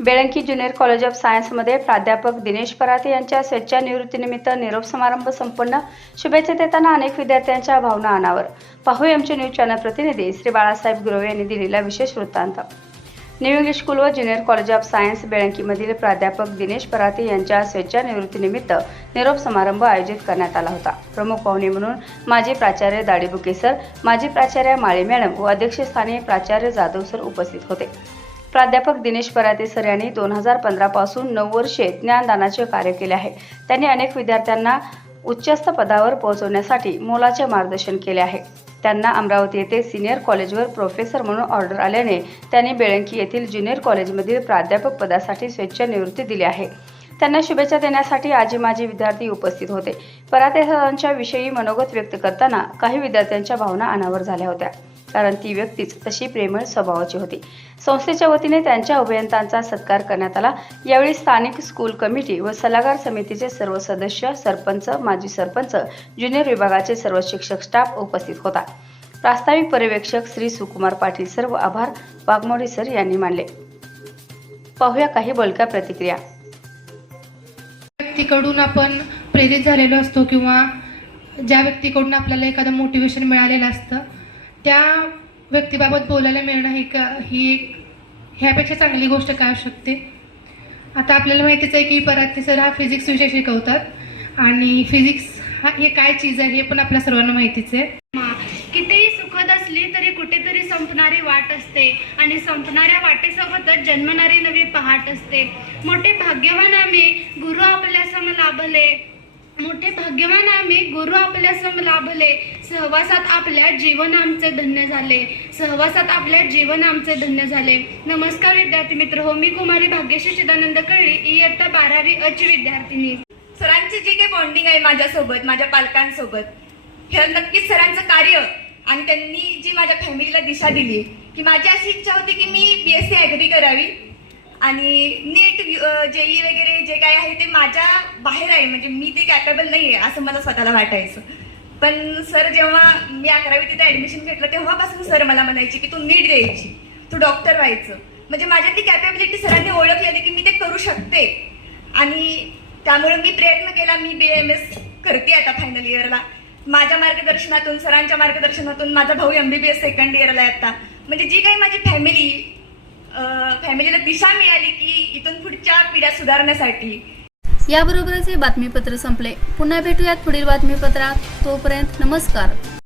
Belanki junior college of सायन्समध्ये प्राध्यापक दिनेश पराते यांच्या स्वेच्छानिवृत्तीनिमित्त निरोप समारंभ संपन्न. शुभेच्छा देताना अनेक विद्यार्थ्यांच्या भावना अनावर. पाहू आमचे न्यूज चॅनल प्रतिनिधी श्री बाळासाहेब गुरवे यांनी दिलेला विशेष वृत्तांत. न्यू इंग्लिश स्कूल व ज्युनियर कॉलेज ऑफ सायन्स बेळंकीमधील प्राध्यापक दिनेश पराते यांच्या स्वेच्छानिवृत्तीनिमित्त निरोप समारंभ आयोजित करण्यात आला होता. प्रमुख पाहुणे म्हणून माजी प्राचार्य दाडीबुके सर माजी प्राचार्य माळे मॅडम व अध्यक्षस्थानी प्राचार्य जाधव सर उपस्थित होते. प्राध्यापक दिनेश पराते सर यांनी दोन हजार पंधरापासून नऊ वर्षे ज्ञानदानाचे कार्य केले आहे. त्यांनी अनेक विद्यार्थ्यांना उच्चस्थ पदावर पोहोचवण्यासाठी मोलाचे मार्गदर्शन केले आहे. त्यांना अमरावती येथे सिनियर कॉलेजवर प्रोफेसर म्हणून ऑर्डर आल्याने त्यांनी बेळंकी येथील ज्युनियर कॉलेजमधील प्राध्यापक पदासाठी स्वेच्छानिवृत्ती दिली आहे. त्यांना शुभेच्छा देण्यासाठी आजी माजी विद्यार्थी उपस्थित होते. पराते सरांच्या विषयी मनोगत व्यक्त करताना काही विद्यार्थ्यांच्या भावना अनावर झाल्या होत्या. कारण ती व्यक्तीच तशी प्रेमळ स्वभावाची होती. संस्थेच्या वतीने त्यांच्या अभियंतांचा सत्कार करण्यात आला. यावेळी स्थानिक स्कूल कमिटी व सल्लागार समितीचे सर्व सदस्य सरपंच माजी सरपंच ज्युनियर विभागाचे सर्व शिक्षक स्टाफ उपस्थित होता. प्रास्ताविक पर्यवेक्षक श्री सुकुमार पाटील सर्व आभार वाघमोरे सर यांनी मानले. पाहूया काही बोलक्या प्रतिक्रिया. व्यक्तीकडून आपण प्रेरित झालेलो असतो किंवा ज्या व्यक्तीकडून आपल्याला एखादं मोटिवेशन मिळालेलं असतं त्या व्यक्तीबाबत बोलायला मिळणं हे का ही एक ह्यापेक्षा चांगली गोष्ट काय असू शकते? आता आपल्याला माहितीच आहे की पराते सर हा फिजिक्स विषय शिकवतात आणि फिजिक्स हा हे काय चीज आहे हे पण आपल्या सर्वांना माहितीच आहे. कितीही सुखद असली तरी कुठेतरी संपणारी वाट असते आणि संपणाऱ्या वाटेसोबतच जन्मणारी नवी पहाट असते. मोठे भाग्यवान आम्ही गुरु आपल्यासम लाभले. मोठे भाग्यवान आम्ही गुरु आपल्या सम लाभले. सहवासात आपल्या जीवन आमचे धन्य झाले. सहवासात आपल्या जीवन आमचे धन्य झाले. नमस्कार विद्यार्थी मित्र हो मी कुमारी भाग्यश्री चिदानंद कळी इयत्ता बारावी अच विद्यार्थिनी. सरांची जी काही बॉन्डिंग आहे माझ्यासोबत माझ्या पालकांसोबत हे नक्कीच सरांचं कार्य. आणि त्यांनी जी माझ्या फॅमिलीला दिशा दिली की माझी अशी इच्छा होती की मी बी एस सी ॲग्री करावी. आणि नीट जेई वगैरे जे काय आहे ते माझ्या बाहेर आहे. म्हणजे मी ते कॅपेबल नाही आहे असं मला स्वतःला वाटायचं. पण सर जेव्हा मी अकरावी तिथे ॲडमिशन घेतलं तेव्हापासून सर मला म्हणायचे की तू नीट द्यायची तू डॉक्टर व्हायचं. म्हणजे माझ्यातली कॅपेबिलिटी सरांनी ओळखली की मी ते करू शकते. आणि त्यामुळे मी प्रयत्न केला मी बी एम एस करते आता फायनल इयरला माझ्या मार्गदर्शनातून सरांच्या मार्गदर्शनातून माझा भाऊ M B B S second इयरला आहे आता. म्हणजे जी काही माझी फॅमिली फॅमिलीला दिशा मिळाली की इथून पुढच्या पिढ्या सुधारण्यासाठी. याबरोबरच हे बातमीपत्र संपले. पुन्हा भेटूयात पुढील बातमीपत्रात. तोपर्यंत नमस्कार.